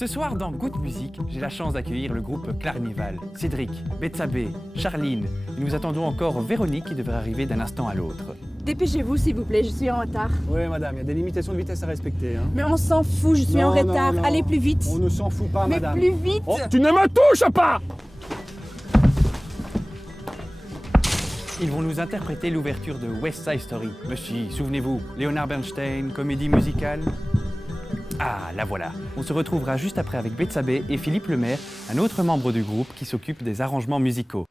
Ce soir, dans Good Music, j'ai la chance d'accueillir le groupe Clarnival. Cédric, Betsabé, Charline. Et nous attendons encore Véronique qui devrait arriver d'un instant à l'autre. Dépêchez-vous s'il vous plaît, je suis en retard. Oui madame, il y a des limitations de vitesse à respecter. Hein. Mais on s'en fout, je suis en retard. Non. Allez plus vite. On ne s'en fout pas Mais madame. plus vite. Oh, tu ne me touches pas! Ils vont nous interpréter l'ouverture de West Side Story. Mais si, souvenez-vous, Leonard Bernstein, comédie musicale. Ah, la voilà. On se retrouvera juste après avec Betsabé et Philippe Lemaire, un autre membre du groupe qui s'occupe des arrangements musicaux.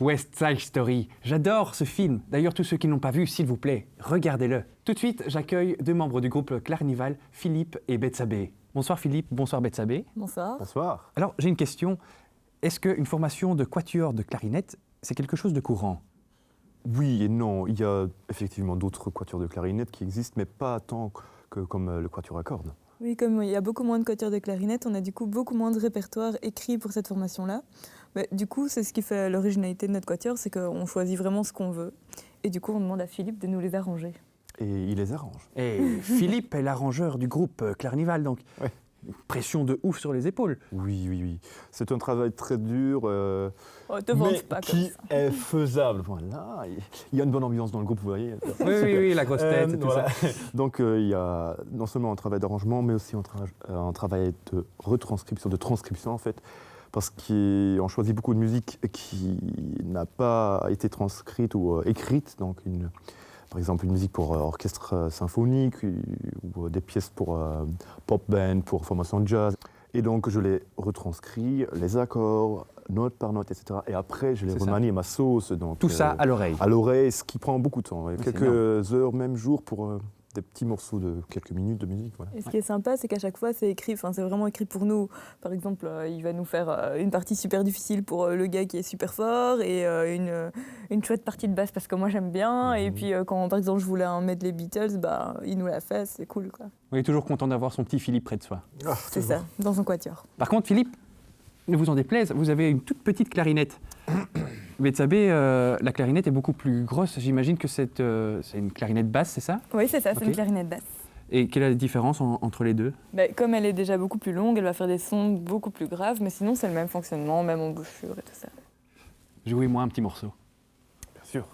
West Side Story. J'adore ce film. D'ailleurs, tous ceux qui n'ont pas vu, s'il vous plaît, regardez-le. Tout de suite, j'accueille deux membres du groupe Clarnival, Philippe et Betsabé. Bonsoir Philippe, bonsoir Betsabé. Bonsoir. Bonsoir. Alors, j'ai une question. Est-ce qu'une formation de quatuor de clarinette, c'est quelque chose de courant? Oui et non. Il y a effectivement d'autres quatuors de clarinette qui existent, mais pas tant que comme le quatuor à cordes. Oui, comme il y a beaucoup moins de quatuors de clarinette, on a du coup beaucoup moins de répertoire écrit pour cette formation-là. Mais du coup, c'est ce qui fait l'originalité de notre quatuor, c'est qu'on choisit vraiment ce qu'on veut. Et du coup, on demande à Philippe de nous les arranger. Et il les arrange. Et Philippe est l'arrangeur du groupe Clarnival, donc. Ouais. pression de ouf sur les épaules. Oui, oui, oui. C'est un travail très dur, Oh, te mais vante pas comme qui ça. est faisable. Voilà, il y a une bonne ambiance dans le groupe, vous voyez. Oui, oui, oui, la grosse tête et tout Voilà. ça. Donc il y a non seulement un travail d'arrangement, mais aussi un travail de retranscription, de transcription en fait, parce qu'on choisit beaucoup de musique qui n'a pas été transcrite ou écrite, donc par exemple une musique pour orchestre symphonique ou des pièces pour pop band, pour formation de jazz. Et donc je les retranscris, les accords, note par note, etc. Et après je les C'est ça. remanie à ma sauce. Donc, Tout ça à l'oreille. à l'oreille, ce qui prend beaucoup de temps. c'est Quelques heures, même jour, pour des petits morceaux de quelques minutes de musique. Voilà. Et ce qui est sympa, c'est qu'à chaque fois, c'est écrit, enfin, c'est vraiment écrit pour nous. Par exemple, il va nous faire une partie super difficile pour le gars qui est super fort et une chouette partie de basse parce que moi j'aime bien. Et puis quand, par exemple, je voulais mettre les Beatles, bah, il nous l'a fait, c'est cool, quoi. On est toujours content d'avoir son petit Philippe près de soi. C'est ça, dans son quatuor. Par contre, Philippe, ne vous en déplaise, vous avez une toute petite clarinette. Betsabé, la clarinette est beaucoup plus grosse. J'imagine que c'est une clarinette basse, c'est ça? Oui, c'est ça, c'est Ok. une clarinette basse. Et quelle est la différence entre les deux? Bah, comme elle est déjà beaucoup plus longue, elle va faire des sons beaucoup plus graves, mais sinon c'est le même fonctionnement, même embouchure et tout ça. Jouez-moi un petit morceau. Bien sûr.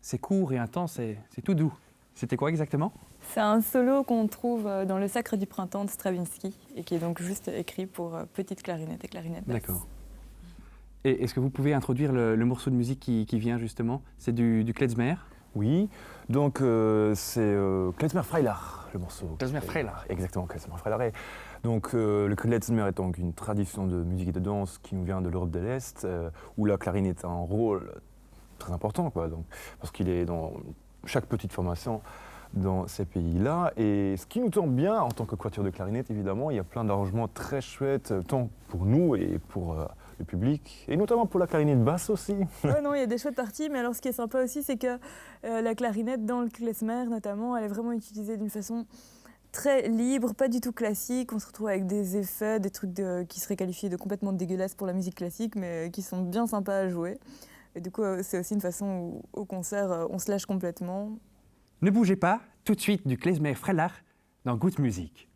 C'est court et intense, c'est tout doux. C'était quoi exactement? C'est un solo qu'on trouve dans le Sacre du printemps de Stravinsky et qui est donc juste écrit pour petite clarinette et clarinette basse. D'accord. Et est-ce que vous pouvez introduire le morceau de musique qui vient justement? C'est du klezmer? Oui, donc c'est Klezmer Freilich, le morceau. Klezmer Freilich. Exactement, Klezmer Freilich. Donc le klezmer est donc une tradition de musique et de danse qui nous vient de l'Europe de l'Est, où la clarinette a un rôle très important, quoi, donc, parce qu'il est dans chaque petite formation dans ces pays-là. Et ce qui nous tombe bien en tant que quatuor de clarinette, évidemment, il y a plein d'arrangements très chouettes, tant pour nous et pour le public, et notamment pour la clarinette basse aussi. Ouais, non, il y a des chouettes parties, mais alors ce qui est sympa aussi, c'est que la clarinette dans le klezmer notamment, elle est vraiment utilisée d'une façon très libre, pas du tout classique. On se retrouve avec des effets, des trucs qui seraient qualifiés de complètement dégueulasses pour la musique classique, mais qui sont bien sympas à jouer. Et du coup, c'est aussi une façon où, au concert, on se lâche complètement. Ne bougez pas, tout de suite du klezmer Freilich dans Good Music.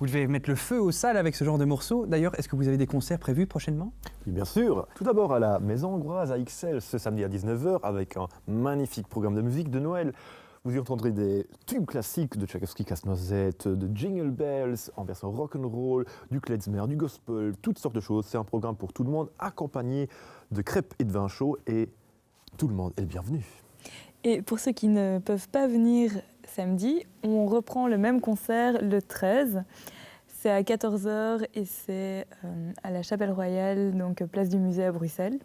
Vous devez mettre le feu aux salles avec ce genre de morceaux. D'ailleurs, est-ce que vous avez des concerts prévus prochainement? Oui, bien sûr. Tout d'abord à la Maison Hongroise à Ixelles ce samedi à 19h avec un magnifique programme de musique de Noël. Vous y entendrez des tubes classiques de Tchaïkovski, Casse-Noisette, de Jingle Bells en version rock'n'roll, du klezmer, du gospel, toutes sortes de choses. C'est un programme pour tout le monde, accompagné de crêpes et de vin chaud, et tout le monde est le bienvenu. Et pour ceux qui ne peuvent pas venir samedi, on reprend le même concert le 13. C'est à 14h et c'est à la Chapelle Royale, donc place du Musée à Bruxelles.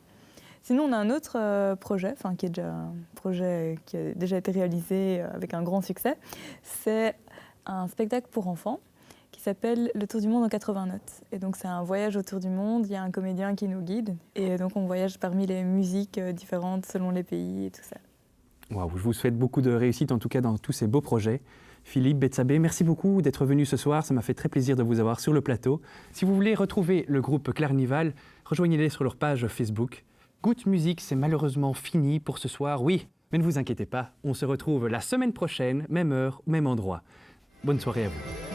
Sinon, on a un autre projet, qui est déjà un projet qui a déjà été réalisé avec un grand succès. C'est un spectacle pour enfants qui s'appelle Le Tour du monde en 80 notes. Et donc, c'est un voyage autour du monde. Il y a un comédien qui nous guide. Et donc, on voyage parmi les musiques différentes selon les pays et tout ça. Wow, je vous souhaite beaucoup de réussite, en tout cas, dans tous ces beaux projets. Philippe, Bethsabée, merci beaucoup d'être venu ce soir. Ça m'a fait très plaisir de vous avoir sur le plateau. Si vous voulez retrouver le groupe Clarnival, rejoignez-les sur leur page Facebook. Good Music, c'est malheureusement fini pour ce soir, oui. Mais ne vous inquiétez pas, on se retrouve la semaine prochaine, même heure, même endroit. Bonne soirée à vous.